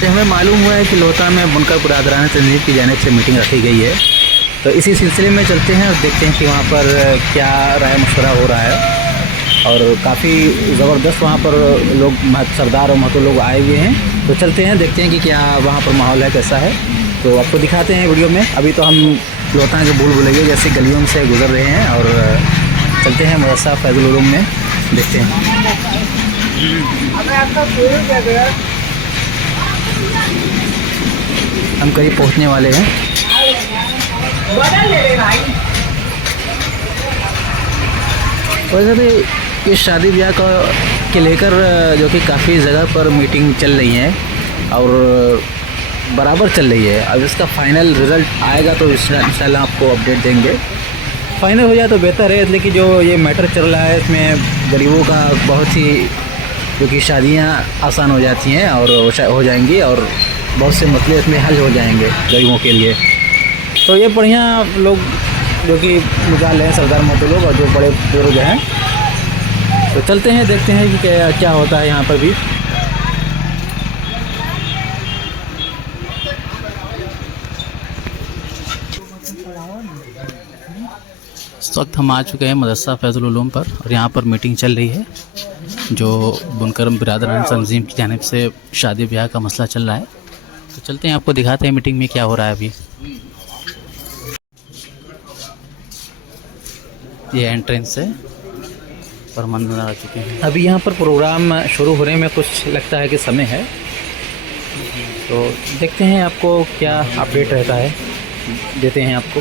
तो हमें मालूम हुआ है कि लोहता में बुनकर बिरादरान तंजीम की जानिब से मीटिंग रखी गई है, तो इसी सिलसिले में चलते हैं और देखते हैं कि वहाँ पर क्या राय मशवरा हो रहा है। और काफ़ी ज़बरदस्त वहाँ पर लोग सरदार और महतो लोग आए हुए हैं, तो चलते हैं देखते हैं कि क्या वहाँ पर माहौल है, कैसा है, तो आपको दिखाते हैं वीडियो में। अभी तो हम लोहता के भूल भुलैया जैसे गलियों से गुजर रहे हैं और चलते हैं मदरसा फैजुल उलूम में, देखते हैं। हम करीब पहुँचने वाले हैं। वैसे भी ये शादी ब्याह के लेकर जो कि काफ़ी जगह पर मीटिंग चल रही है और बराबर चल रही है। अब इसका फाइनल रिज़ल्ट आएगा तो इंशाल्लाह आपको अपडेट देंगे। फाइनल हो जाए तो बेहतर है, इसलिए कि जो ये मैटर चल रहा है इसमें गरीबों का बहुत ही जो कि शादियाँ आसान हो जाती हैं और हो जाएंगी और बहुत से मसले इसमें हल हो जाएंगे गरीबों के लिए। तो ये बढ़िया लोग जो कि निकाल रहे हैं सरदार महतो लोग और जो बड़े बुजुर्ग हैं, तो चलते हैं देखते हैं कि क्या होता है यहाँ पर भी। इस वक्त हम आ चुके हैं मदरसा फैजुल उलूम पर और यहाँ पर मीटिंग चल रही है जो बुनकर बिरादरान तंजीम की जानिब से शादी ब्याह का मसला चल रहा है। तो चलते हैं, आपको दिखाते हैं मीटिंग में क्या हो रहा है अभी। ये एंट्रेंस है और हम अंदर आ चुके हैं। अभी यहाँ पर प्रोग्राम शुरू होने में कुछ लगता है कि समय है, तो देखते हैं आपको क्या अपडेट रहता है, देते हैं आपको।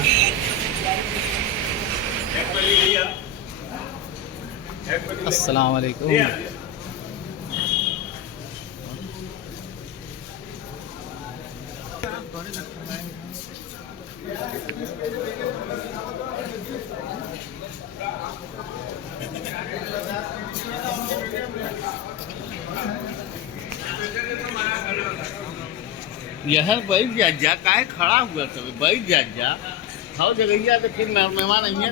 अस्सलाम वालेकुम। यह बैठ जा काय खड़ा हुआ सब बैठ जा खाओ जगह तो फिर मेहमान आई है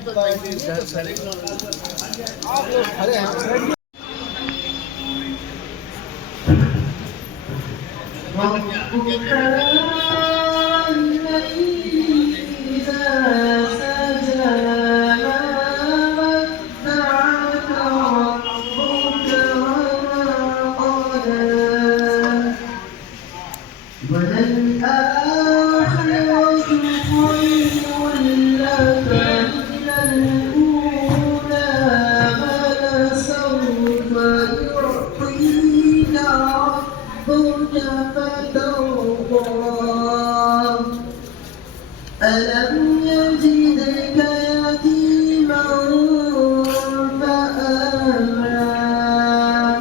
ألم يجدك يتيما فآوى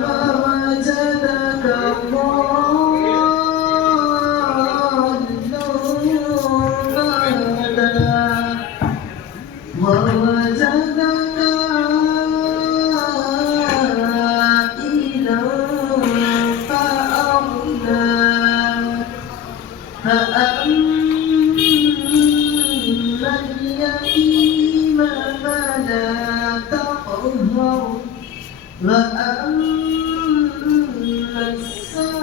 ووجدك ضالا فهدى ووجدك عائلا فأغنى فأما اليتيم فلا تقهر وأما السائل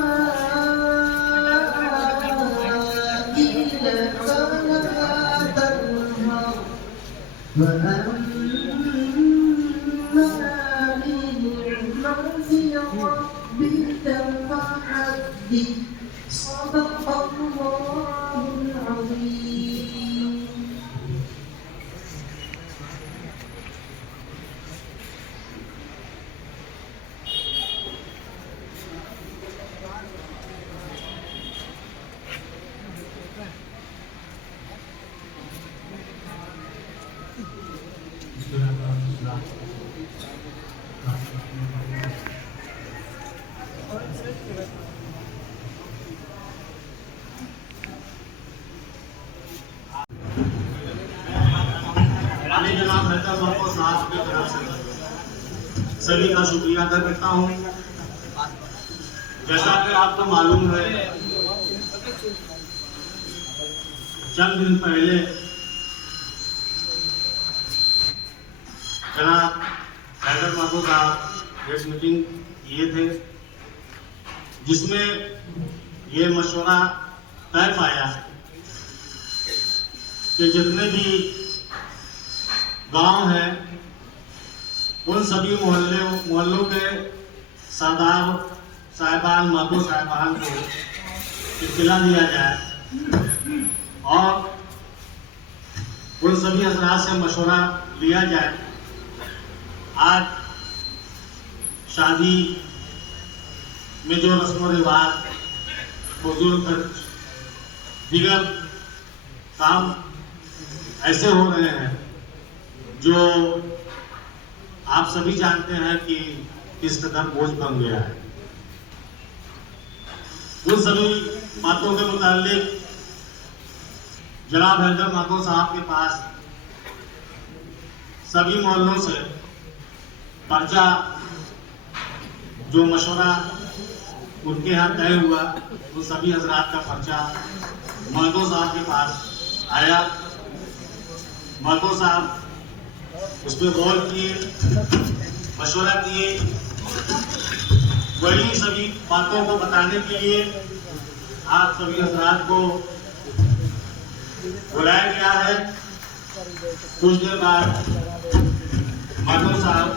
فلا تنهر وأما بنعمة ربك فحدث صدق الله العظيم. सभी का शुक्रिया अदा करता हूँ। जैसा कि आपको मालूम है, चंद दिन पहले जनाब हैदर महतो साहब प्रेस मीटिंग किए थे, जिसमें یہ مشورہ طے پایا کہ جتنے بھی گاؤں ہیں ان سبھی محلوں کے سردار صاحبان مادو صاحبان کو اطلاع دیا جائے اور ان سبھی حضرات سے مشورہ لیا جائے. آج شادی میں جو رسم و رواج بزرگ دیگر کام ایسے ہو رہے ہیں جو آپ سبھی جانتے ہیں کہ کس قدر بوجھ بن گیا ہے. ان سبھی باتوں کے متعلق جناب حیدر مادو صاحب کے پاس سبھی محلوں سے پرچہ جو مشورہ ان کے یہاں طے ہوا وہ سبھی حضرات کا پرچہ مادو صاحب کے پاس آیا. مادو صاحب اس پہ غور کیے, مشورہ کیے. وہی سبھی باتوں کو بتانے کے لیے آپ سبھی حضرات کو بلایا گیا ہے. کچھ دیر بعد مادو صاحب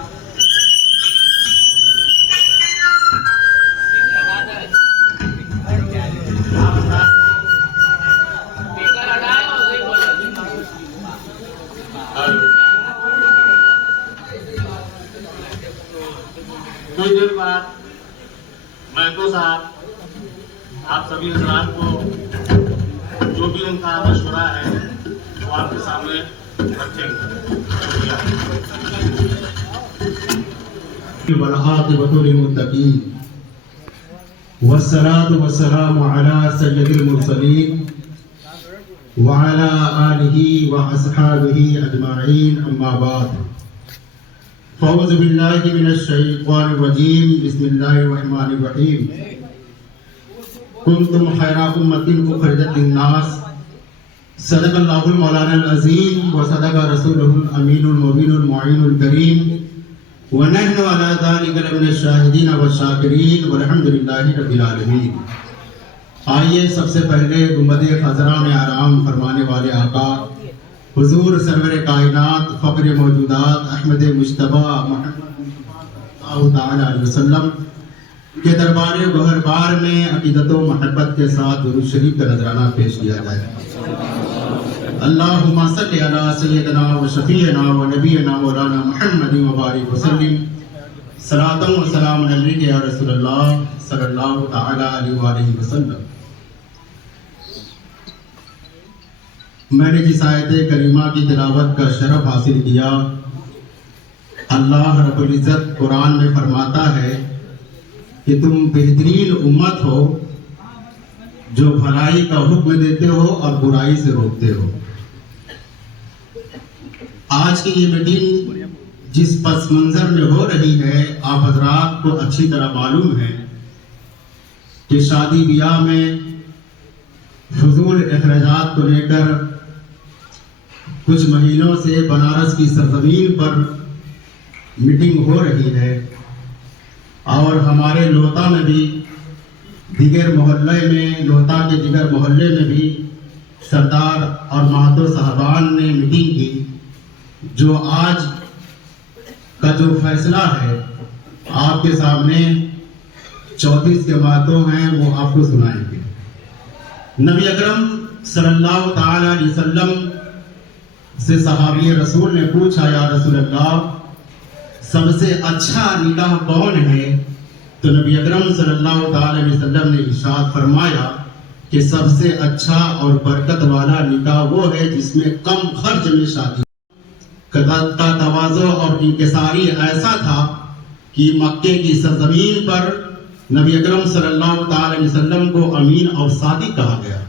کچھ دیر بعد مہتو صاحب آپ سبھی حضرات کو جو بھی ان کا مشورہ ہے وہ آپ کے سامنے رکھیں گے. والعاقبۃ للمتقین والصلاة والسلام على سید المرسلین وعلى آلہ واصحابہ اجمعین. اما بعد فاعوذ باللہ من الشیطان الرجیم. بسم اللہ الرحمن الرحیم. کنتم خیر امۃ اخرجت للناس. صدق اللہ المولانا العظیم وصدق رسولہ الامین المبین المعین الکریم ونحن على ذلك لمن الشاہدین والشاکرین والحمد للہ رب العالمین. آئیے سب سے پہلے گنبد خضراء میں آرام فرمانے والے آقا حضور سرور کائنات فخر موجودات احمد مجتبی محمد صلی اللہ تعالی علیہ وسلم کے دربار گوہر بار میں عقیدت و محبت کے ساتھ درود شریف کا نذرانہ پیش کیا جائے. اللہم صلی علی سیدنا و شفیعنا و نبینا مولانا محمد وبارک وسلم. صلاۃ و سلام علیک یا رسول اللہ صلی اللہ تعالی علیہ وآلہ وسلم. میں نے جس آیت کریمہ کی تلاوت کا شرف حاصل کیا, اللہ رب العزت قرآن میں فرماتا ہے کہ تم بہترین امت ہو جو بھلائی کا حکم دیتے ہو اور برائی سے روکتے ہو. آج کی یہ میٹنگ جس پس منظر میں ہو رہی ہے, آپ حضرات کو اچھی طرح معلوم ہے کہ شادی بیاہ میں فضول اخراجات کو لے کر کچھ مہینوں سے بنارس کی سرزمین پر میٹنگ ہو رہی ہے, اور ہمارے لوتا میں بھی دیگر محلے میں لوتا کے دیگر محلے میں بھی سردار اور مہتو صاحبان نے میٹنگ کی. جو آج کا جو فیصلہ ہے آپ کے سامنے 34 کے مہتو ہیں وہ آپ کو سنائیں گے. نبی اکرم صلی اللہ تعالی علیہ وسلم سے صحابی رسول نے پوچھا, یا رسول اللہ سب سے اچھا نکاح کون ہے؟ تو نبی اکرم صلی اللہ تعالی علیہ وسلم نے ارشاد فرمایا کہ سب سے اچھا اور برکت والا نکاح وہ ہے جس میں کم خرچ میں شادی. کا تواضع اور انکساری ایسا تھا کہ مکے کی سرزمین پر نبی اکرم صلی اللہ تعالی علیہ وسلم کو امین اور صادق کہا گیا.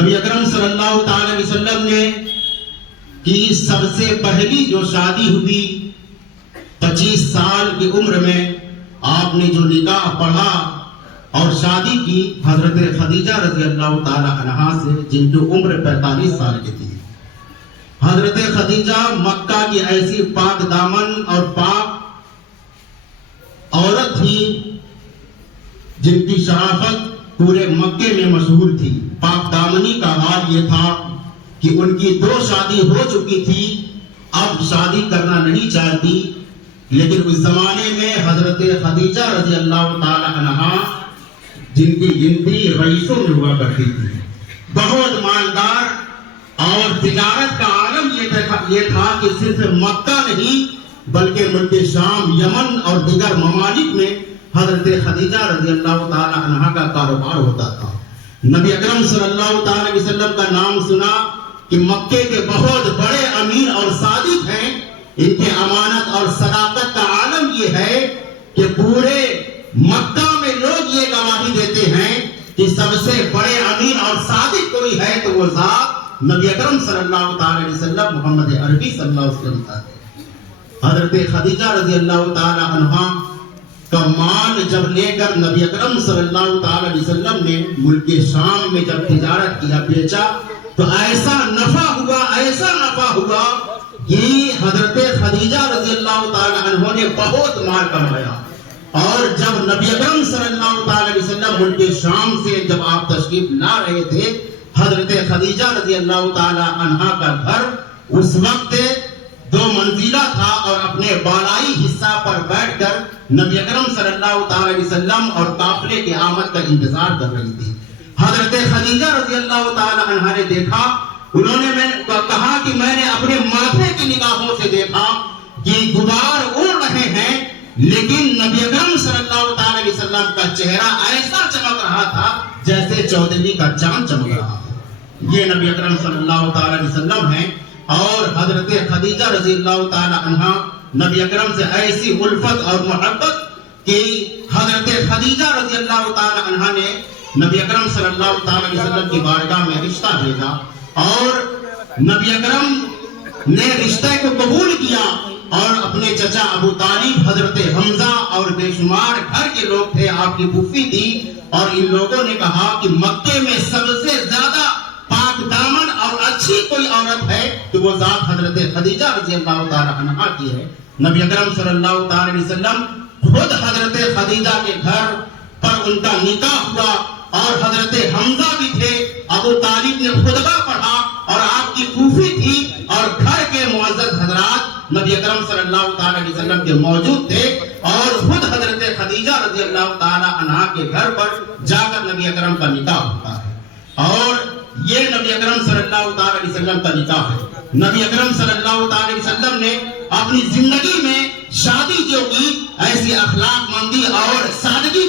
نبی اکرم صلی اللہ تعالی علیہ وسلم نے کی سب سے پہلی جو شادی ہوئی 25 سال کی عمر میں آپ نے جو نکاح پڑھا اور شادی کی حضرت خدیجہ رضی اللہ تعالی عنہا سے, جن کی عمر 45 سال کی تھی. حضرت خدیجہ مکہ کی ایسی پاک دامن اور پاک عورت تھی جن کی شرافت पूरे मक्के में मशहूर थी। पाक दामनी का हाल ये था कि उनकी 2 शादी हो चुकी थी, अब शादी करना नहीं चाहती, लेकिन उस जमाने में हजरत खदीजा रजी अल्लाह ताला अन्हा, जिनकी गिनती रईसों में हुआ करती थी, बहुत मालदार और तिजारत का आलम ये था कि सिर्फ मक्का नहीं बल्कि मुल्क शाम, यमन और दीगर ममालिक में हजरत खदीजा रजी अल्लाह ताला अन्हा का कारोबार होता था। नबी अकरम सल्लल्लाहु ताला अलैहि वसल्लम का नाम सुना कि मक्के के बहुत बड़े अमीर और सादिक हैं। इनके अमानत और सदाकत का आलम ये है कि पूरे मक्का में लोग ये गवाही देते हैं कि सबसे बड़े अमीर और सादिक कोई है तो वो ज़ात नबी अकरम सल्लल्लाहु ताला अलैहि वसल्लम मोहम्मद अरबी सल्लल्लाहु अलैहि वसल्लम था। हजरत खदीजा रजी अल्लाह ताला अन्हा का माल जब लेकर नबी अकरम सल्लल्लाहु ताला अलैहि वसल्लम ने मुल्क शाम में जब तिजारत किया, बेचा, तो ऐसा नफा हुआ कि हजरत खदीजा रजी अल्लाह ताला अन्हा ने बहुत माल कमाया। और जब नबी अकरम सल्लल्लाहु ताला अलैहि वसल्लम मुल्क शाम से जब आप तशरीफ ला रहे थे, हजरत खदीजा रजी अल्लाह ताला अन्हा का घर उस वक्त 2 मंजिला था और अपने बालाई हिस्सा पर बैठकर नबी अकरम सल्लल्लाहु ताला अलैहि वसल्लम और काफिले की आमद का इंतजार कर रही थी। हजरत खदीजा रजी अल्लाह ताला अन्हा ने देखा, उन्होंने कहा कि मैंने अपने माथे की निगाहों से देखा कि गुबार उड़ रहे हैं, लेकिन नबी अकरम सल्लल्लाहु ताला अलैहि वसल्लम का चेहरा ऐसा चमक रहा था जैसे चौदहवीं का चांद चमक रहा था। ये नबी अकरम सल्लल्लाहु ताला अलैहि वसल्लम हैं। और हजरत खदीजा रजी अल्लाह ताला अन्हा नबी अकरम से ऐसी उल्फत और मोहब्बत कि हजरत खदीजा रजी अल्लाह ताला अन्हा ने नबी अकरम सल्लल्लाहु ताला अलैहि वसल्लम की बारगाह में रिश्ता भेजा और नबी अकरम ने रिश्ते को कबूल किया और अपने चचा अबू तालिब, हजरत हमजा और बेशुमार घर के लोग थे, आपकी फूफी थी, और इन लोगों ने कहा कि मक्के में सबसे ज्यादा पाक दामन और अच्छी कोई औरत है तो वो जात हजरत खदीजा रजी अल्लाह ताला अन्हा की है। नबी अकरम सल्लल्लाहु ताला अलैहि वसल्लम खुद हजरत खदीजा के घर पर उनका निकाह हुआ और हजरत हमजा भी थे। अबू तालिब ने खुतबा पढ़ा और आपकी फूफी थी और घर के मुअज्जज हजरात नबी अकरम सल्लल्लाहु ताला अलैहि वसल्लम के मौजूद थे और खुद हजरत खदीजा रजी अल्लाह ताला अन्हा के घर पर जाकर नबी अकरम का निकाह होता है। और ये नबी अकरम सल्लल्लाहु ताला अलैहि वसल्लम का निकाह है। नबी अकरम सल्लल्लाहु ताला अलैहि वसल्लम ने अपनी जिंदगी में शादी जो की ऐसी अखलाकमंदी और सादगी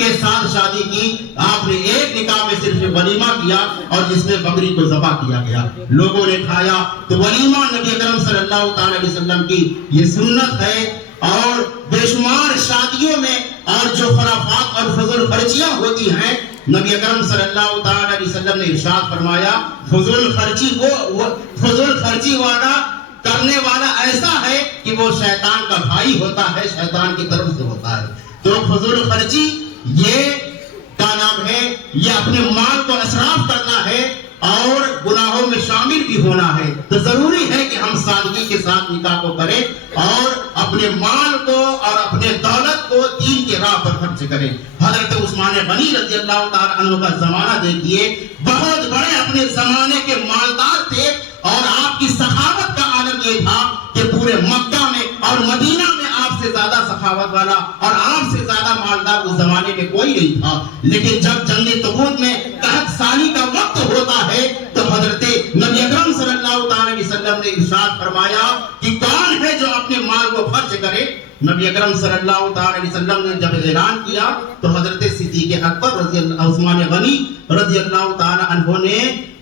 के साथ शादी की। आपने एक निकाह में सिर्फ वलीमा किया और जिसमें बकरी को ज़बह किया गया, लोगों ने खाया। तो वलीमा नबी अकरम सल्लल्लाहु ताला अलैहि वसल्लम की ये सुन्नत है। और बेशुमार शादियों में और जो खुराफात और फजूल खर्चियां होती हैं, नबी अकरम सल्लल्लाहु ताला अलैहि वसल्लम ने इरशाद फरमाया, फजूल खर्ची वाला करने वाला ऐसा है कि वो शैतान का भाई होता है, शैतान की तरफ से होता है। तो फजूल खर्ची ये का नाम है, ये अपने माल को असराफ करना है और गुनाहों में शामिल भी होना है। तो जरूरी है कि हम सादगी के साथ निकाह को करें और अपने माल को और अपने दौलत को दीन के राह पर खर्च करें। हजरत उस्मान गनी रज़ी अल्लाह ताला अन्हु का जमाना देखिए, बहुत बड़े अपने जमाने के मालदार थे और आपकी सखावत का आलम ये था कि पूरे मक्का में और मदीना में आपसे ज्यादा सखावत वाला और आपसे ज्यादा मालदार उस जमाने में कोई नहीं था। लेकिन जब जंग तबूक में 7 साल का वक्त होता है तो हजरत नबी अकरम सल्लल्लाहु अलैहि वसल्लम ने इरशाद फरमाया कि कौन है जो अपने माल को खर्च करे। नबी अकरम सल्लल्लाहु अलैहि वसल्लम ने जब ऐलान किया तो हजरत सिद्दीक़ अकबर रज़ी अल्लाह उस्मान गनी रज़ी अल्लाह ताला अन्हु ने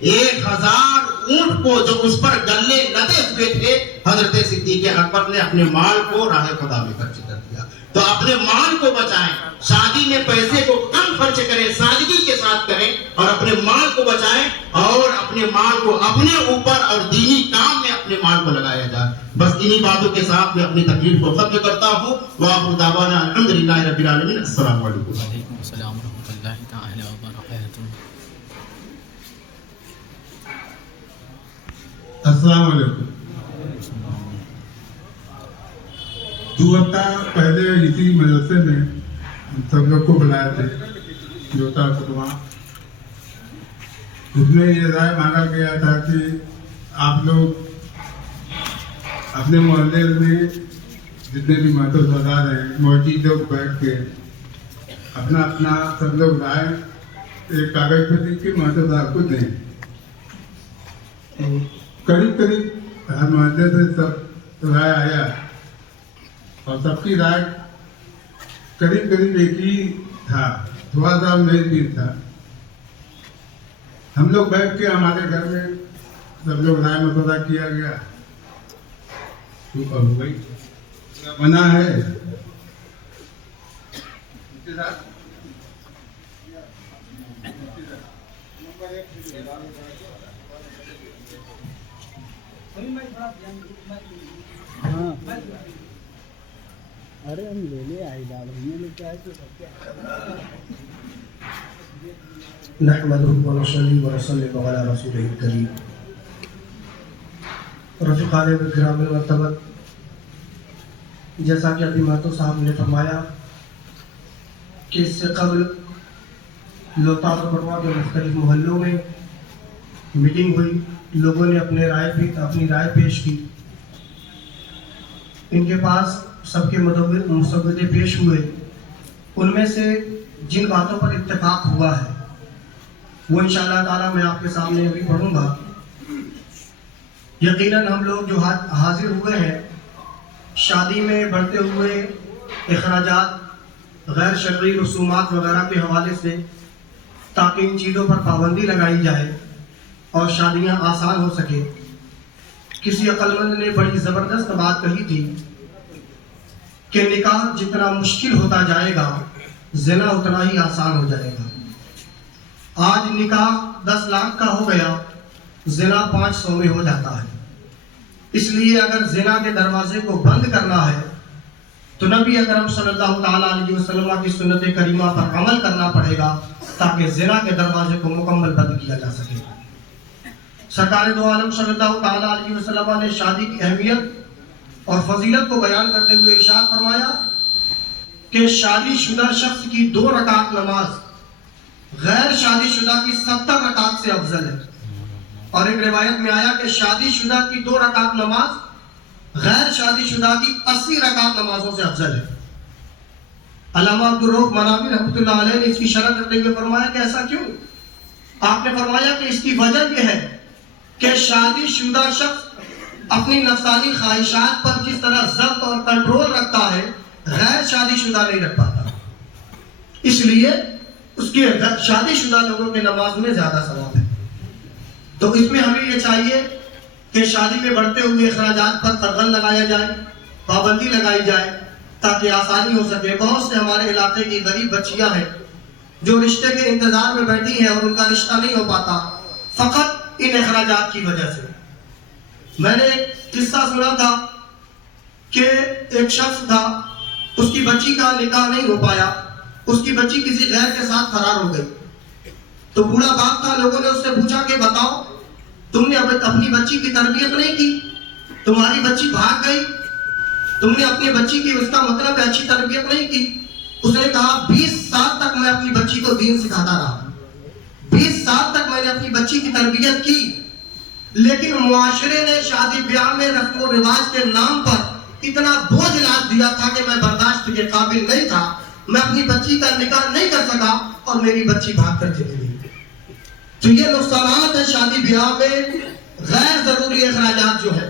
1000 ऊंट को जो उस पर गल्ले लदे हुए थे, हजरत सिद्दीक़ अकबर ने अपने माल को राह खुदा में खर्च कर दिया। तो अपने माल को बचाएं, शादी में पैसे को कम खर्च करें, सादगी के साथ करें और अपने माल को बचाएं और अपने माल को अपने ऊपर और दीनी काम में अपने माल को लगाया जाए। बस इन्हीं बातों के साथ मैं अपनी तकरीर को खत्म करता हूँ। वाक़िअ दावाना अल्हम्दुलिल्लाहि रब्बिल आलमीन। अस्सलामु अलैकुम। वालेकुम अस्सलाम व रहमतुल्लाहि तआला व बरकातुहू। अस्सलाम वालेकुम। 2 हफ्ता पहले इसी मदरसे में हम सब लोग को बुलाए थे जोता कुटवा, उसमें ये राय मांगा गया था कि आप लोग अपने मोहल्ले में जितने भी महतो सरदार हैं मौजूद लोग बैठ के अपना अपना सब लोग राय एक कागज पर लिख के महतो साहब को दें। करीब करीब हर मोहल्ले से सब राय आया और सबकी राय करीब करीब एक ही था, थोड़ा सा मेल भी था। हम लोग बैठ के हमारे घर में सब लोग राय मसौदा किया गया, तो अब वही बना है। अरे हम ले ले आई दाल लेके आए तो नहमदुहु व नसल्ली व नसल्लिमु अला रसूलिल करीम। रफ़ीक़ान व किराम मर्तबत, जैसा कि अभी महतो साहब ने फरमाया कि इससे कबल लोतार पटवा के मुख्तलिफ मोहल्लों में मीटिंग हुई, लोगों ने अपनी राय पेश की। इनके पास सबके मुसव्वदे पेश हुए। उनमें से जिन बातों पर इत्तेफाक हुआ है वो इंशाअल्लाह ताला मैं आपके सामने अभी पढ़ूंगा। यकीनन हम लोग जो हाजिर हुए हैं, शादी में बढ़ते हुए अखराजात, गैर शरई रसूमात वगैरह के हवाले से, ताकि इन चीज़ों पर पाबंदी लगाई जाए और शादियां आसान हो सके। किसी अक्लमंद ने बड़ी ज़बरदस्त बात कही थी कि निकाह जितना मुश्किल होता जाएगा ज़िना उतना ही आसान हो जाएगा। आज निकाह 10 लाख का हो गया, ज़िना 500 में हो जाता है। इसलिए अगर ज़िना के दरवाजे को बंद करना है तो नबी अकरम सल्लल्लाहु ताला अलैहि वसल्लम की सुन्नत करीमा पर अमल करना पड़ेगा, ताकि ज़िना के दरवाजे को मुकम्मल बंद किया जा सके। सरकार दो आलम सल्लल्लाहु ताला अलैहि वसल्लम ने शादी की अहमियत और फजीलत को बयान करते हुए इरशाद फरमाया कि शादीशुदा शख्स की 2 रकात नमाज गैर शादीशुदा की 70 रकात से अफजल है। और एक रिवायत में आया कि शादीशुदा की 2 रकात नमाज गैर शादीशुदा की 80 रकात नमाजों से अफजल है। अल्लामा अब्दुल रऊफ मनावी रहमतुल्लाह अलैह ने इसकी शरह करते हुए फरमाया कि ऐसा क्यों? आपने फरमाया कि इसकी वजह यह है कि शादीशुदा शख्स अपनी नफ्सानी ख्वाहिशात पर जिस तरह ज़ब्त और कंट्रोल रखता है, गैर शादीशुदा नहीं रख पाता। इसलिए उसके शादीशुदा लोगों के नमाज में ज्यादा सवाब है। तो इसमें हमें ये चाहिए कि शादी में बढ़ते हुए अखराजात पर कदम लगाया जाए, पाबंदी लगाई जाए, ताकि आसानी हो सके। बहुत से हमारे इलाके की गरीब बच्चियां हैं जो रिश्ते के इंतजार में बैठी हैं और उनका रिश्ता नहीं हो पाता, फकत इन अखराजात की वजह से। मैंने एक किस्सा सुना था कि एक शख्स था, उसकी बच्ची का निकाह नहीं हो पाया, उसकी बच्ची किसी गैर के साथ फरार हो गई। तो बूढ़ा बाप था, लोगों ने उससे पूछा कि बताओ, तुमने अपनी बच्ची की तरबियत नहीं की, तुम्हारी बच्ची भाग गई, तुमने अपनी बच्ची की उसका मतलब अच्छी तरबियत नहीं की। उसने कहा 20 साल तक मैं अपनी बच्ची को दीन सिखाता रहा, 20 साल तक मैंने अपनी बच्ची की तरबियत की, लेकिन मुआशरे ने शादी ब्याह में रस्म और रिवाज के नाम पर इतना बोझ लाद दिया था कि मैं बर्दाश्त के काबिल नहीं था। मैं अपनी बच्ची का निकाह नहीं कर सका और मेरी बच्ची भाग कर चली गई। तो ये नुकसानात है शादी ब्याह में गैर जरूरी अखराजात जो है।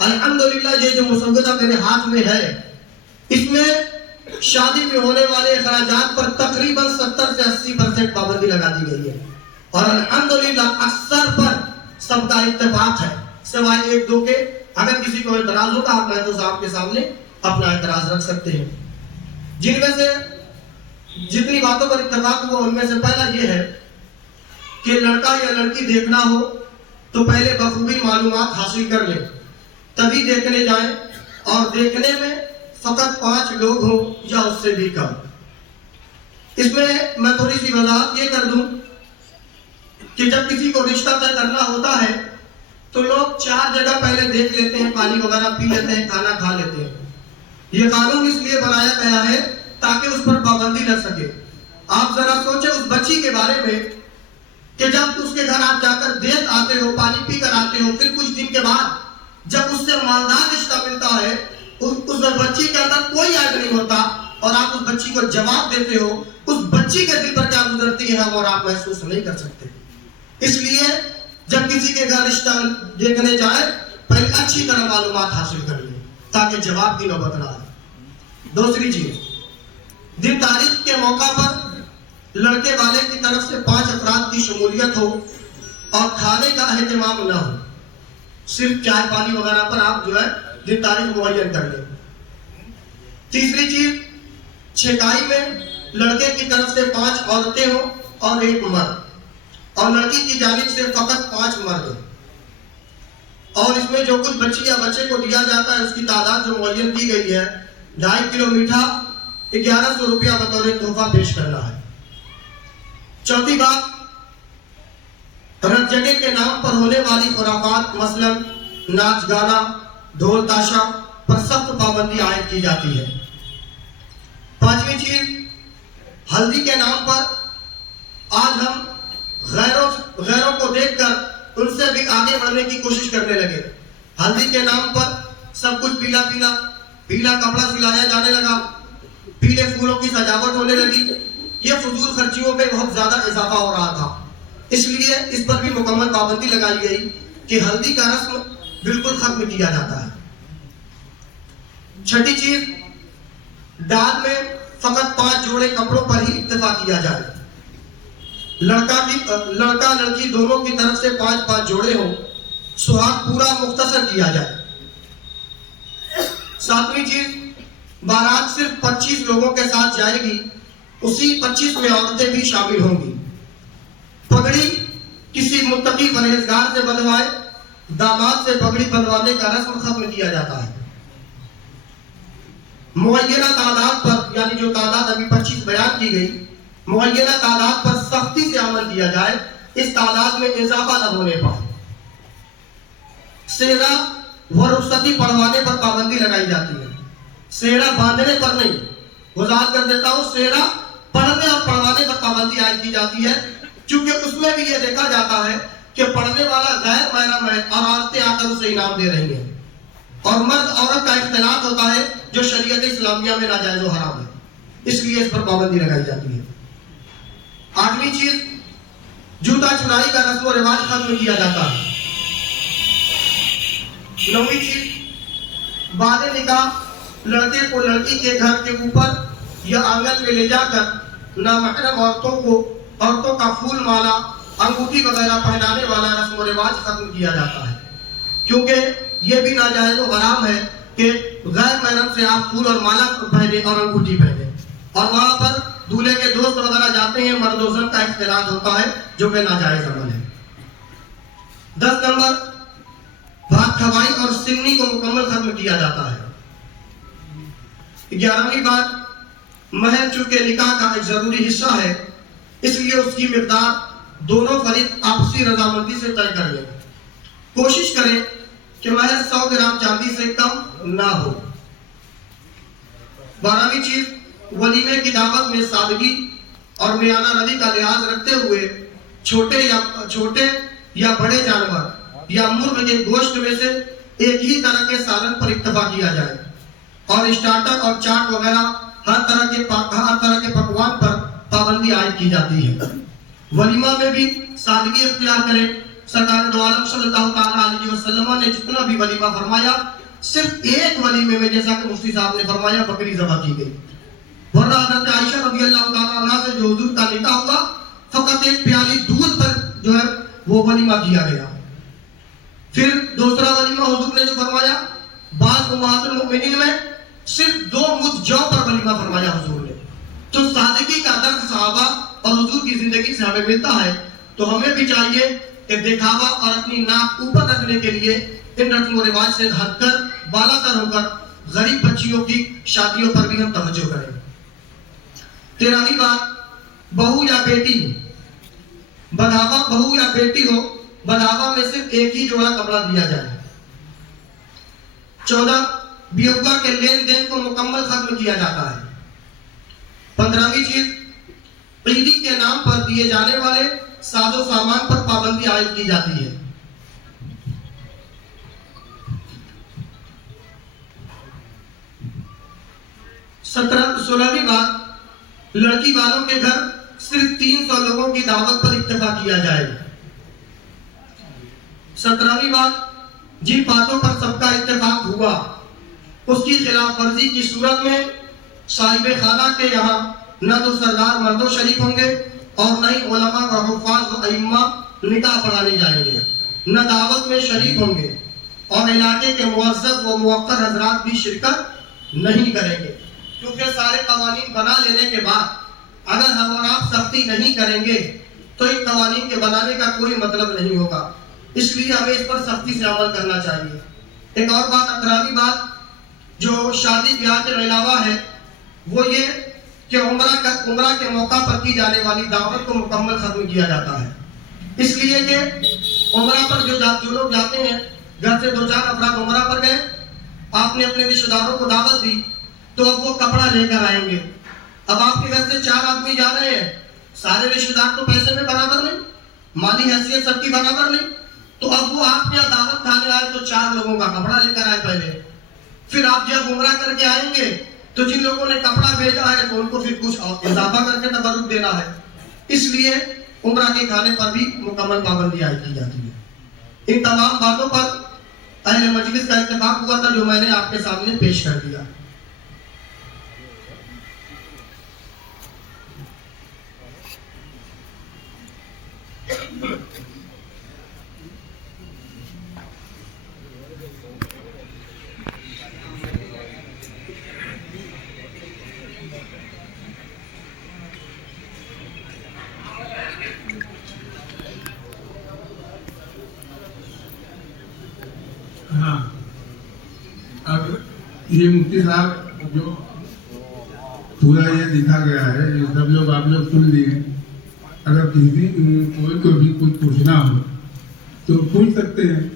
अल्हम्दुलिल्लाह ये जो मुसव्वदा मेरे हाथ में है, इसमें शादी में होने वाले अखराजात पर तकरीबन 70 से 80% पाबंदी लगा दी गई है। और अल्हम्दुलिल्लाह अक्सर पर सबका इत्तेफाक है, सिवाय 1-2 के। अगर किसी को एतराज होगा, आप महतो साहब के सामने अपना एतराज रख सकते हैं। जिनमें से जितनी बातों पर इत्तेफाक हुआ, उनमें से पहला यह है कि लड़का या लड़की देखना हो तो पहले बखूबी मालूमात हासिल कर लें, तभी देखने जाएं। और देखने में फकत 5 लोग हों या उससे भी कम। इसमें मैं थोड़ी सी वजाहत ये कर दूं कि जब किसी को रिश्ता तय करना होता है तो लोग 4 जगह पहले देख लेते हैं, पानी वगैरह पी लेते हैं, खाना खा लेते हैं। ये कानून इसलिए बनाया गया है ताकि उस पर पाबंदी लग सके। آپ ذرا سوچیں اس بچی کے بارے میں کہ جب اس کے گھر آپ جا کر دیکھ آتے ہو، پانی پی کر آتے ہو، پھر کچھ دن کے بعد جب اس سے مالدار رشتہ ملتا ہے، اس بچی کے اندر کوئی عیب نہیں ہوتا اور آپ اس بچی کو جواب دیتے ہو، اس بچی کے دل پر کیا گزرتی ہے اور آپ محسوس نہیں کر سکتے. اس لیے جب کسی کے گھر رشتہ دیکھنے جائے پہلے اچھی طرح معلومات حاصل کر لیں تاکہ جواب کی نوبت نہ آئے. دوسری چیز، دن تاریخ کے موقع پر لڑکے والے کی طرف سے 5 افراد کی شمولیت ہو اور کھانے کا اہتمام نہ ہو، صرف چائے پانی وغیرہ پر آپ جو ہے دن تاریخ معین کر لیں. تیسری چیز، چھکائی میں لڑکے کی طرف سے 5 عورتیں ہوں اور 1 مرد، اور لڑکی کی جانب سے فقط 5 مرد ہوں. اور اس میں جو کچھ بچی یا بچے کو دیا جاتا ہے اس کی تعداد جو معین کی گئی ہے 2.5 کلو میٹھا 1100 روپیہ بطور تحفہ پیش کرنا ہے. چوتھی بات، رت جگہ کے نام پر ہونے والی خرافات مثلا ناچ گانا ڈھول تاشا پر سخت پابندی عائد کی جاتی ہے. پانچویں چیز، ہلدی کے نام پر آج ہم غیروں کو دیکھ کر ان سے بھی آگے بڑھنے کی کوشش کرنے لگے. ہلدی کے نام پر سب کچھ پیلا کپڑا سلایا جانے لگا، پیلے پھولوں کی سجاوٹ ہونے لگی. یہ فضول خرچیوں پہ بہت زیادہ اضافہ ہو رہا تھا، اس لیے اس پر بھی مکمل پابندی لگائی گئی کہ ہلدی کا رسم بالکل ختم کیا جاتا ہے. چھٹی چیز، دال میں فقط 5 جوڑے کپڑوں پر ہی اکتفا کیا جائے. لڑکا لڑکی دونوں کی طرف سے 5 جوڑے ہوں، سہاگ پورا مختصر کیا جائے. ساتویں چیز، بارات صرف 25 لوگوں کے ساتھ جائے گی، اسی 25 میں عورتیں بھی شامل ہوں گی. پگڑی کسی متقی پرہیزگار سے بندھوائے، داماد سے پگڑی بندھوانے کا رسم ختم کیا جاتا ہے. معینہ تعداد پر، یعنی جو تعداد ابھی 25 بیان کی گئی، معینہ تعداد پر سختی سے عمل کیا جائے، اس تعداد میں اضافہ نہ ہونے پائے. سہرا و رخصتی پڑھوانے پر پابندی لگائی جاتی ہے، سہرا باندھنے پر نہیں. گزار کر دیتا ہوں، سہرا پڑھنے اور پڑھوانے پر پابندی عائد کی جاتی ہے، کیونکہ اس میں بھی یہ دیکھا جاتا ہے کہ پڑھنے والا غیر محرم ہے اور عورتیں آ کر اسے انعام دے رہی ہیں، اور مرد عورت کا اختلاط ہوتا ہے جو شریعت اسلامیہ میں ناجائز و حرام ہے، اس لیے اس پر پابندی لگائی جاتی ہے. 8ویں چیز، جوتا چرائی کا رسم و رواج ختم کیا جاتا ہے. 9ویں چیز، بعد نکاح لڑکے کو لڑکی کے گھر کے اوپر یا آنگن میں لے جا کر نامحرم عورتوں کا پھول مالا انگوٹھی وغیرہ پہنانے والا رسم و رواج ختم کیا جاتا ہے، کیونکہ یہ بھی ناجائز و حرام ہے کہ غیر محرم سے آپ پھول اور مالا پہنے اور انگوٹھی پہنے، اور وہاں پر دولہے کے دوست وغیرہ جاتے ہیں، مرد و زن کا اختلاط ہوتا ہے جو کہ ناجائز عمل ہے. 10 نمبر، بھات کھوائی اور سنی کو مکمل ختم کیا جاتا ہے. 11ویں بات، مہر چونکہ نکاح کا ایک ضروری حصہ ہے، اس لیے اس کی مقدار دونوں فریق آپسی رضامندی سے طے کر لیں. کوشش کریں کہ مہر 100 گرام چاندی سے کم نہ ہو. 12ویں چیز، ولیمے کی دعوت میں سادگی اور میانہ روی کا لحاظ رکھتے ہوئے چھوٹے یا بڑے جانور یا مرغ کے گوشت میں سے ایک ہی طرح کے سالن پر اکتفا کیا جائے، اور اسٹارٹر اور چاٹ وغیرہ ہر طرح کے پکوان پر پابندی عائد کی جاتی ہے. ولیمہ میں بھی سادگی اختیار کریں. سرکار دو عالم صلی اللہ تعالیٰ علیہ وسلم نے جتنا بھی ولیمہ فرمایا، صرف ایک ولیمے میں جیسا کہ مفتی صاحب نے فرمایا بکری ذبح کی گئی. ورنہ حضرت عائشہ رضی اللہ تعالیٰ عنہ سے جو حضور کا نکاح ہوا، فقط ایک پیالی دودھ پر جو ہے وہ ولیمہ کیا گیا. پھر دوسرا ولیمہ حضور نے جو فرمایا، بعض امہات المؤمنین میں صرف 2 مد جو پر ولیمہ فرمایا حضور نے. تو سادگی کا درس صحابہ اور حضور کی زندگی سے ہمیں ملتا ہے، تو ہمیں بھی چاہیے کہ دکھاوا اور اپنی ناک اوپر رکھنے کے لیے ان رسم و رواج سے ہٹ کر بالا تر ہو کر غریب بچیوں کی شادیوں پر بھی ہم توجہ کریں. 13ویں بات، بہو یا بیٹی، بدھاوا بہو یا بیٹی ہو، بدھاوا میں صرف ایک ہی جوڑا کپڑا دیا جائے. 14، بیوہ کے لین دین کو مکمل ختم کیا جاتا ہے. 15ویں چیز، عیدی کے نام پر دیے جانے والے ساز و سامان پر پابندی عائد کی جاتی ہے۔ 16ویں بات، لڑکی والوں کے گھر صرف 300 لوگوں کی دعوت پر اکتفا کیا جائے۔ 17ویں بات، جن باتوں پر سب کا اتفاق ہوا اس کی خلاف ورزی کی صورت میں صاحب خانہ کے یہاں نہ تو سردار مردوں شریف ہوں گے اور نہ ہی علماء و حفاظ و ائمہ نکاح پڑھانے جائیں گے، نہ دعوت میں شریک ہوں گے، اور علاقے کے معزز و موقر حضرات بھی شرکت نہیں کریں گے، کیونکہ سارے قوانین بنا لینے کے بعد اگر ہم اور آپ سختی نہیں کریں گے تو ان قوانین کے بنانے کا کوئی مطلب نہیں ہوگا، اس لیے ہمیں اس پر سختی سے عمل کرنا چاہیے۔ ایک اور بات، 18ویں بات جو شادی بیاہ کے علاوہ ہے وہ یہ کہ عمرہ کے موقع پر کی جانے والی دعوت کو مکمل ختم کیا جاتا ہے، اس لیے کہ عمرہ پر جو لوگ جاتے ہیں، گھر سے 2-4 افراد عمرہ پر گئے، آپ نے اپنے رشتہ داروں کو دعوت دی تو اب وہ کپڑا لے کر آئیں گے۔ اب آپ کے گھر سے 4 آدمی جا رہے ہیں، سارے رشتہ دار تو پیسے میں برابر نہیں، مالی حیثیت سب کی برابر نہیں، تو اب وہ آپ یہاں دعوت کھانے آئے تو 4 لوگوں کا کپڑا لے کر آئے پہلے، پھر آپ جب عمرہ کر کے آئیں گے تو جن لوگوں نے کپڑا بھیجا ہے تو ان کو پھر کچھ اضافہ کر کے تبرک دینا ہے، اس لیے عمرہ کے کھانے پر بھی مکمل پابندی عائد کی جاتی ہے۔ ان تمام باتوں پر اہل مجلس کا اتفاق ہوا تھا جو میں نے آپ کے سامنے پیش کر دیا۔ ہاں، اب یہ مفتی صاحب جو پورا یہ لکھا گیا ہے یہ سب لوگ آپ لوگ سن لیے، اگر کسی کوئی کو بھی کچھ پوچھنا ہو تو پوچھ سکتے ہیں۔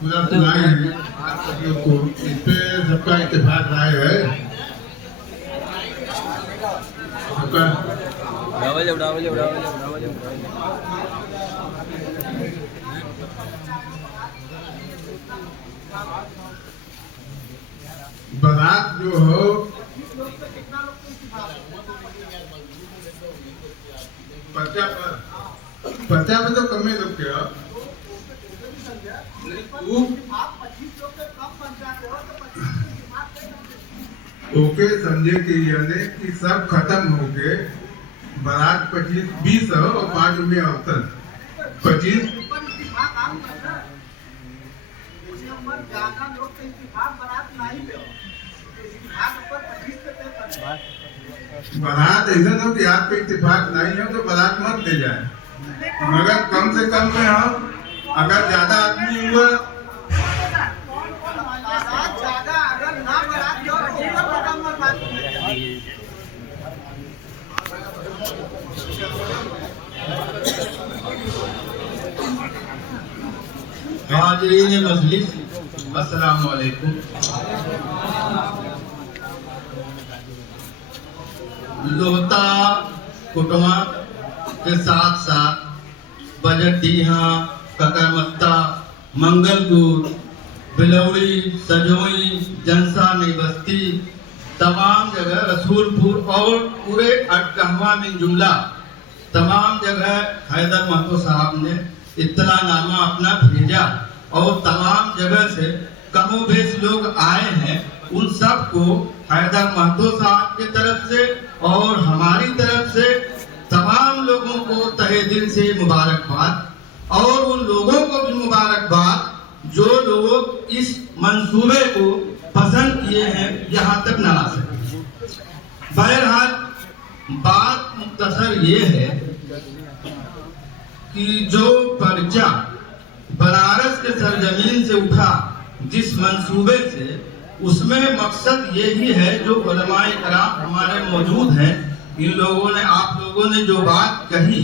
پورا سنائے ہیں آپ سب لوگ کو، اس پہ سب کا اتفاق رائے ہے۔ بارات جو ہو پرچہ میں تو کم ہی لوگ کیا اوکے سمجھے کہ یعنی کہ سب ختم ہو کے بارات 25-20 ہو اور 5 میں اوسط 25 بارات ایسا ہو کہ آپ پہ اتفاق نہیں ہو تو بارات مت لے جائیں، مگر کم سے کم میں ہو، اگر زیادہ آدمی ہوا حاضرین مجلس السلام علیکم۔ لوتا کٹما کے ساتھ ساتھ بجٹ دیہاں، ککرمتا، منگل گور، بلوڑی، سجوئی، جنسانی بستی، تمام جگہ رسول پور اور پورے اٹکہوا میں جملہ تمام جگہ حیدر مہتو صاحب نے اطلاع نامہ اپنا بھیجا اور تمام جگہ سے کم و بیش لوگ آئے ہیں، ان سب کو حیدر مہتو صاحب کی طرف سے اور ہماری طرف سے تمام لوگوں کو تہہ دل سے مبارکباد، اور ان لوگوں کو بھی مبارکباد جو لوگ اس منصوبے کو پسند کیے ہیں یہاں تک نہ آ سکے۔ بہرحال بات مختصر یہ ہے کہ جو پرچہ بنارس کے سرزمین سے اٹھا، جس منصوبے سے اس میں مقصد یہی ہے جو علماء کرام ہمارے موجود ہیں، ان لوگوں نے، آپ لوگوں نے جو بات کہی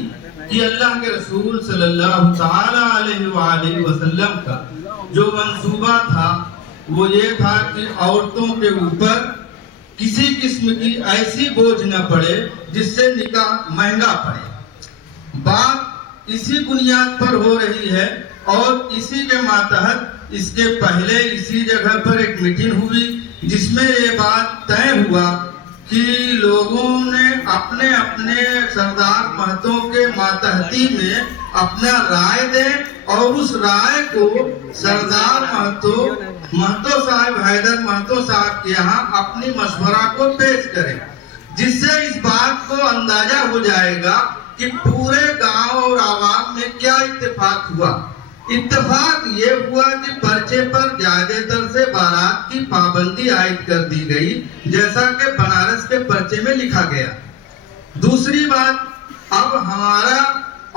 کہ اللہ کے رسول صلی اللہ تعالی علیہ وآلہ وسلم کا جو منصوبہ تھا وہ یہ تھا کہ عورتوں کے اوپر کسی قسم کی ایسی بوجھ نہ پڑے جس سے نکاح مہنگا پڑے۔ بات اسی بنیاد پر ہو رہی ہے اور اسی کے ماتحت اس کے پہلے اسی جگہ پر ایک میٹنگ ہوئی جس میں یہ بات طے ہوا کہ لوگوں نے اپنے اپنے سردار مہتوں کے ماتحتی میں اپنا رائے دیں اور اس رائے کو سردار مہتو صاحب حیدر مہتو صاحب کے یہاں اپنی مشورہ کو پیش کریں، جس سے اس بات کو اندازہ ہو جائے گا کہ پورے گاؤں اور عوام میں کیا اتفاق ہوا۔ اتفاق یہ ہوا کہ پرچے پر زیادہ تر سے بارات کی پابندی عائد کر دی گئی، جیسا کہ بنارس کے پرچے میں لکھا گیا۔ دوسری بات، اب ہمارا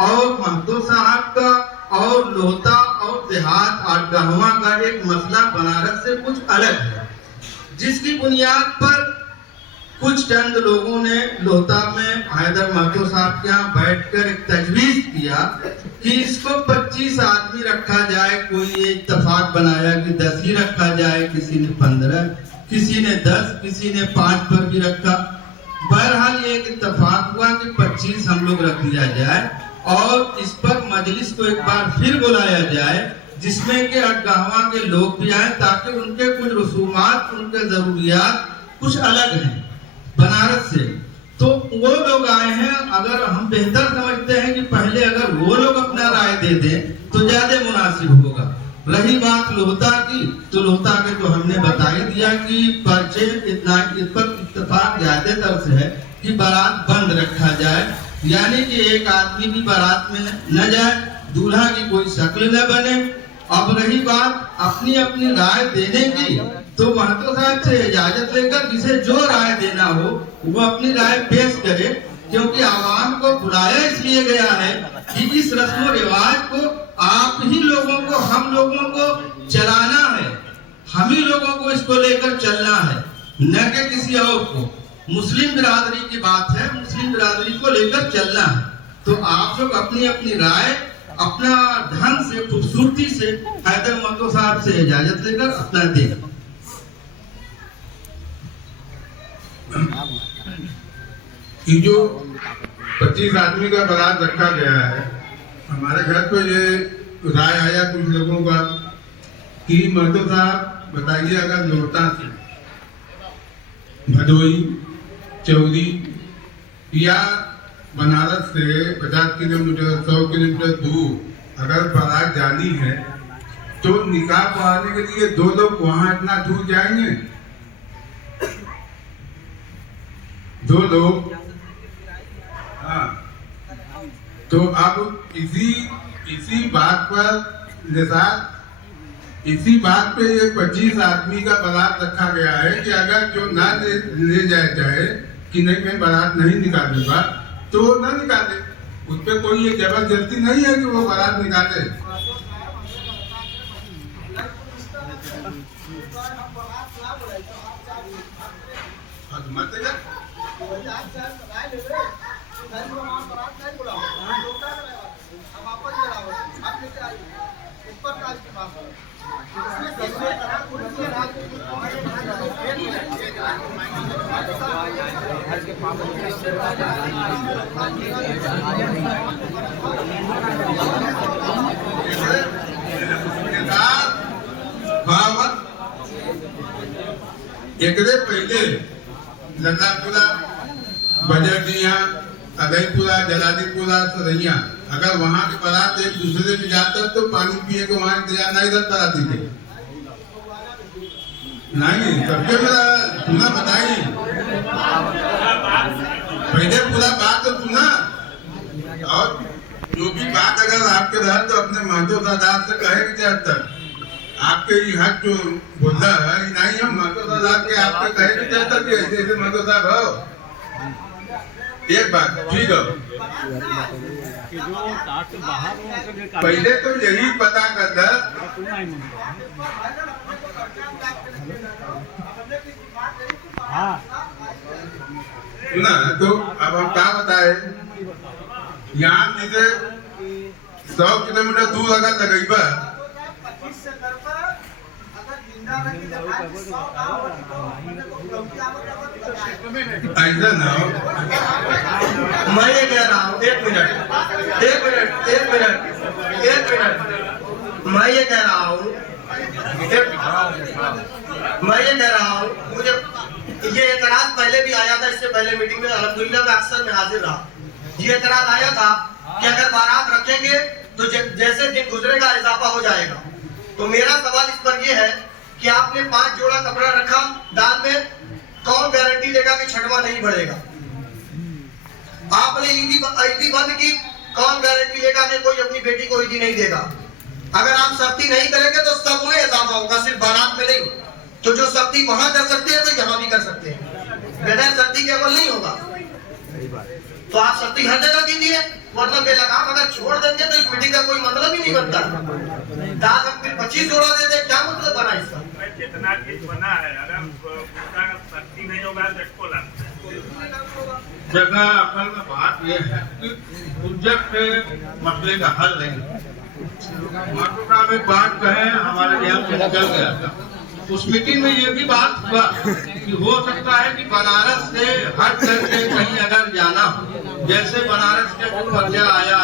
اور مہتو صاحب کا اور لوتا اور دیہات آٹگاہواں کا ایک مسئلہ بنارس سے کچھ الگ ہے، جس کی بنیاد پر کچھ چند لوگوں نے لوتا میں حیدر مہتو صاحب کے یہاں بیٹھ کر ایک تجویز کیا کہ اس کو 25 آدمی رکھا جائے۔ کوئی اتفاق بنایا کہ 10 ہی رکھا جائے، کسی نے 15، کسی نے 10، کسی نے 5 پر بھی رکھا۔ بہرحال یہ ایک اتفاق ہوا کہ 25 ہم لوگ رکھ لیا جائے اور اس پر مجلس کو ایک بار پھر بلایا جائے، جس میں کہ اٹگاہواں کے لوگ بھی آئیں تاکہ ان کے کچھ رسومات، ان کے ضروریات کچھ الگ ہیں بنارس سے، تو وہ لوگ آئے ہیں۔ اگر ہم بہتر سمجھتے ہیں کہ پہلے اگر وہ لوگ اپنا رائے دے دیں تو زیادہ مناسب ہوگا۔ رہی بات لوتا کی، تو لوتا کے تو ہم نے بتا ہی دیا کہ پرچے اتنا اس پر اتفاق زیادہ تر سے ہے کہ بارات بند رکھا جائے، یعنی کہ ایک آدمی بھی بارات میں نہ جائے، دولہا کی کوئی شکل نہ بنے۔ اب رہی بات اپنی اپنی رائے دینے کی، تو مہتو صاحب سے اجازت لے کر جسے جو رائے دینا ہو وہ اپنی رائے پیش کرے، کیونکہ عوام کو بلایا اس لیے گیا ہے کہ اس رسم و رواج کو آپ ہی لوگوں کو، ہم لوگوں کو چلانا ہے، ہم ہی لوگوں کو اس کو لے کر چلنا ہے، نہ کہ کسی اور کو۔ مسلم برادری کی بات ہے، مسلم برادری کو لے کر چلنا ہے، تو آپ لوگ اپنی اپنی رائے اپنا ڈھنگ سے، خوبصورتی سے حیدر مہتو صاحب سے اجازت لے کر اپنا دیں۔ یہ جو 25 آدمی کا بارات رکھا گیا ہے، ہمارے گھر پہ یہ رائے آیا کچھ لوگوں کا کہ مہتو صاحب بتائیے، اگر لوتا سے بھدوئی، چودی یا بنارس سے 50 کلومیٹر 100 کلومیٹر دور اگر بارات جانی ہے تو نکاح پڑھانے کے لیے 2 لوگ وہاں اتنا دور جائیں گے؟ 2 لوگ، ہاں۔ تو اب اسی بات پر اسی بات پہ یہ 25 آدمی کا بارات رکھا گیا ہے کہ اگر جو نہ لے جائے چاہے کہ نہیں میں بارات نہیں نکالوں گا تو نہ نکالے، اس پہ کوئی یہ زبردستی نہیں ہے کہ وہ بارات نکالے۔ एकरे पहले लल्लापुरा, बजरडिया, अदयपुरा, जलालीपुरा, सरैया, अगर वहाँ के बारात एक दूसरे में जाता तो पानी पिए को वहाँ इंतजार नहीं करता रहती थी। नहीं, सबके मेरा सुना बताई, पहले पूरा बात तो सुना, और जो भी बात अगर आपके रहा तो अपने महतो सादात से कहे कि चाहता आपके ये हक जो बोलता है नहीं, हम महतो सादात के आपके कहे कि चाहता कि ऐसे ऐसे महतो साहब हो। एक बात ठीक है, कि जो टाट बाहर हो उनके लिए पहले तो यही पता करना हाँ ना, तो अब हम क्या बताए, यहाँ जैसे 100 किलोमीटर दूर अगर लगेगा ऐसा ना हो। मैं ये कह रहा हूँ, एक मिनट, मैं ये कह रहा हूँ, मुझे ये एतराज पहले भी आया था, इससे पहले मीटिंग में अल्हम्दुलिल्लाह मैं अक्सर में हाजिर रहा। ये एतराज आया था कि अगर बारात रखेंगे तो जैसे दिन गुजरेगा इजाफा हो जाएगा। तो मेरा सवाल इस पर यह है कि आपने 5 जोड़ा कपड़ा रखा दान में, कौन गारंटी देगा कि छठवां नहीं बढ़ेगा? आपने ईदी बंद की, कौन गारंटी लेगा कि कोई अपनी बेटी को ईदी नहीं देगा? अगर आप सख्ती नहीं करेंगे तो सब में इजाफा होगा, सिर्फ बारात में नहीं। तो जो सख्ती वहां कर सकते हैं तो यहाँ भी कर सकते हैं, बगैर सख्ती के अमल नहीं होगा। तो आप सख्ती हर जगह कीजिए, वरना बेलगाम अगर छोड़ देंगे तो इस मीटिंग का कोई मतलब ही नहीं बनता। दान हम फिर 25 जोड़ा दे दे, क्या मतलब बना इसका? जितना चीज बना है, अगर सख्ती नहीं होगा तो इसको लगता है। जगह असल में बात यह है कि उज्जत से मसले का हल नहीं। मास्टर साहब एक बात कहे, हमारे ध्यान से निकल गया था। उस मीटिंग में ये भी बात हुआ कि हो सकता है कि बनारस से हट करके कहीं अगर जाना हो, जैसे बनारस के जो पर्चा आया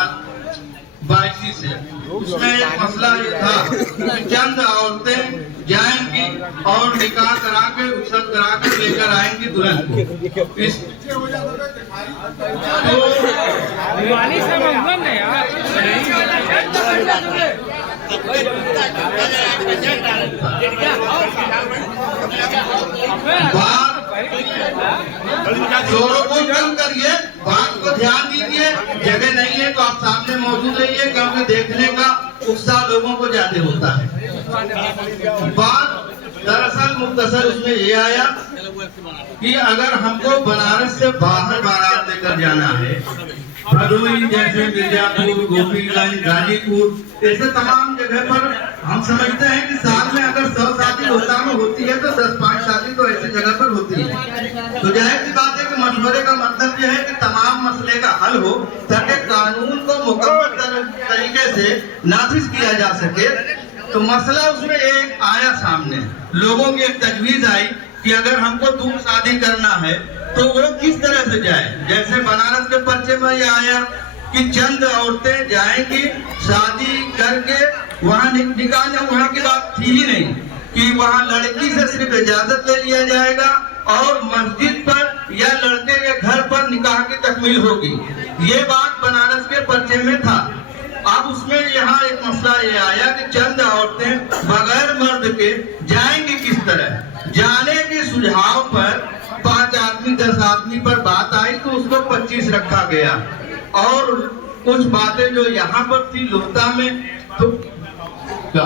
22 से, उसमें एक मसला ये था कि चंद औरतें जाएंगी और निकाह करा के रुखसत करा के लेकर आएंगी दुल्हन को। इस दिवाली से मतलब नहीं यार। जोरों को कम करिए, बात को ध्यान दीजिए। जगह नहीं है तो आप सामने मौजूद रहिए, क्योंकि देखने का उत्साह लोगों को ज्यादा होता है। बात दरअसल मुख्तसर उसमें ये आया कि अगर हमको बनारस से बाहर बारात लेकर जाना है, भदोही जैसे मिर्जापुर, गोपीगंज, गाजीपुर, ऐसे तमाम जगह पर हम समझते हैं कि साल में अगर 100 शादी होता में होती है तो 10-5 शादी तो ऐसी जगह पर होती है। तो जाहिर सी बात है कि मशवरे का मतलब यह है कि तमाम मसले का हल हो, ताकि कानून को मुकम्मल तरीके से नाफिज किया जा सके। तो मसला उसमें एक आया सामने, लोगों की एक तजवीज आई कि अगर हमको दूर शादी करना है तो वो किस तरह से जाए। जैसे बनारस के पर्चे में ये आया कि चंद औरतें जाएंगी, शादी करके वहाँ निकाह, वहाँ की बात थी ही नहीं कि वहाँ लड़की से सिर्फ इजाजत ले लिया जाएगा और मस्जिद पर या लड़के के घर पर निकाह की तकमील होगी। ये बात बनारस के पर्चे में था। अब उसमें यहाँ एक मसला ये आया कि चंद औरतें बगैर मर्द के जाएंगी किस तरह। जाने के सुझाव पर 5 आदमी 10 आदमी पर बात आई तो उसको 25 रखा गया। और कुछ बातें जो यहाँ पर थी लोकता में, तो क्या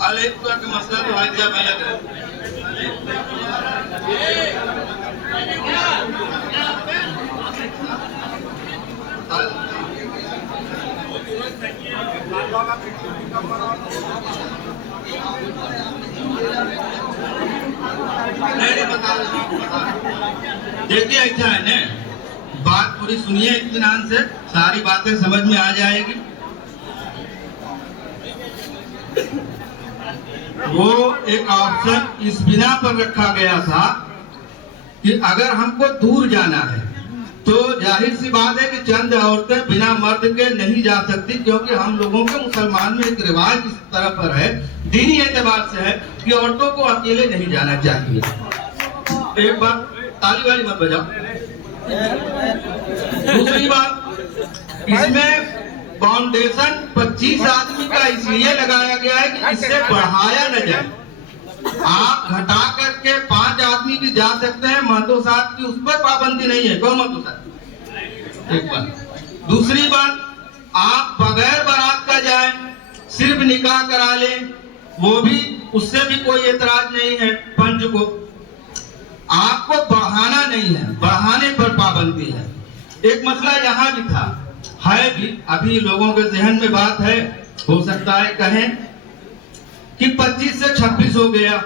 अलेक्सा का मसला तो आज जब अलग है। देखिए ऐसा है ना, बात पूरी सुनिए इत्मीनान से, सारी बातें समझ में आ जाएगी। वो एक ऑप्शन इस बिना पर रखा गया था कि अगर हमको दूर जाना है तो जाहिर सी बात है कि चंद औरतें बिना मर्द के नहीं जा सकती, क्योंकि हम लोगों के मुसलमान में एक रिवाज इस तरह पर है, दीनी एतबार से है कि औरतों को अकेले नहीं जाना चाहिए। एक बात, ताली वाली मत बजाओ। दूसरी बात, इसमें फाउंडेशन 25 आदमी का इसलिए लगाया गया है कि इससे बढ़ाया न जाए। आप घटा करके 5 आदमी भी मस्जिद जा सकते हैं, महतो साहब की उस पर पाबंदी नहीं है। गौ महतो साहब, एक बात। दूसरी बात, आप बगैर बारात का जाएं, सिर्फ निकाह करा लें, वो भी, उससे भी कोई एतराज नहीं है पंच को। आपको बढ़ाना नहीं है, बढ़ाने पर पाबंदी है। एक मसला यहाँ भी था, है भी, अभी लोगों के जहन में बात है, हो सकता है कहें कि 25 से 26 हो गया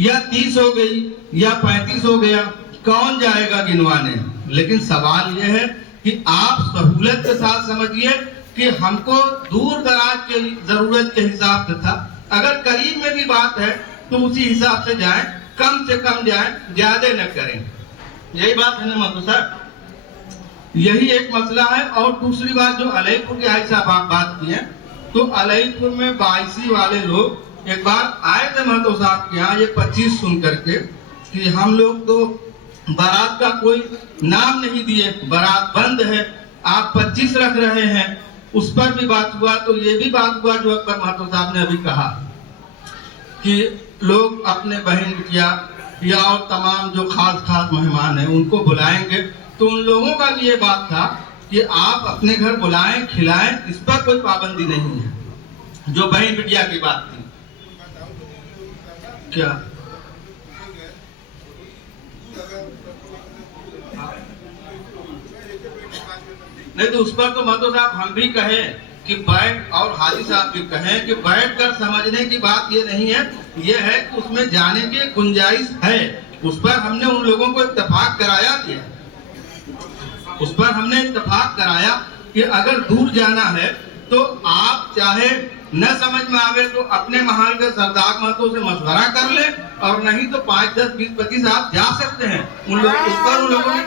या 30 हो गई या 35 हो गया, कौन जाएगा गिनवाने। लेकिन सवाल यह है कि आप सहूलत के साथ समझिए कि हमको दूर दराज के जरूरत के हिसाब से था। अगर करीब में भी बात है तो उसी हिसाब से जाएं, कम से कम जाएं, ज्यादा न करें। यही बात है ना महतो साहब, यही एक मसला है। और दूसरी बात, जो अलईपुर के आई साहब आप बात की है, तो अलईपुर में 22 वाले लोग एक बार आए थे महतो साहब के यहाँ, ये 25 सुन करके कि हम लोग तो बारात का कोई नाम नहीं दिए, बारात बंद है, आप 25 रख रहे हैं, उस पर भी बात हुआ। तो ये भी बात हुआ जो अकबर महतो साहब ने अभी कहा कि लोग अपने बहन या और तमाम जो खास मेहमान हैं उनको बुलाएंगे। तो उन लोगों का भी ये बात था कि आप अपने घर बुलाएं, खिलाएं, इस पर कोई पाबंदी नहीं है। जो बहन बिटिया की बात थी, क्या नहीं, तो उस पर तो महतो साहब हम भी कहे कि बैठ, और हाजी साहब भी कहें कि बैठ कर समझने की बात ये नहीं है, ये है कि उसमें जाने की गुंजाइश है। उस पर हमने उन लोगों को इत्तेफाक कराया कि अगर दूर जाना है तो आप चाहे न समझ में आवे तो अपने महल के सरदार महतो से मशवरा कर ले, और नहीं तो 5, 10, 20, 25 आप जा सकते हैं। उन लोग उस पर उन लोगों ने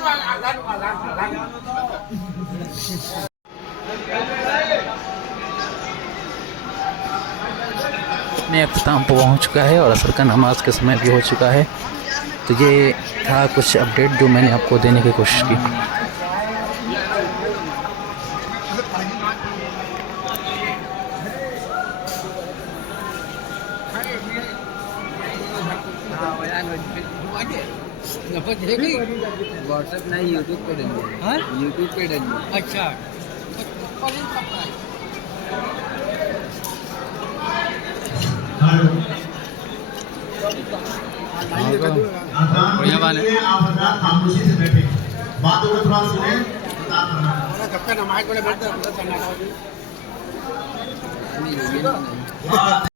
अपने अख्ताम पर पहुँच चुका है और असर का नमाज के समय भी हो चुका है। तो ये था कुछ अपडेट जो मैंने आपको देने की कोशिश की। व्हाट्सएप नहीं, यूट्यूब पे डालिए। हाँ, यूट्यूब पे डालिए। अच्छा, बढ़िया बात है। आप हजरात खामोशी से बैठे, बातों को थोड़ा सुने, बता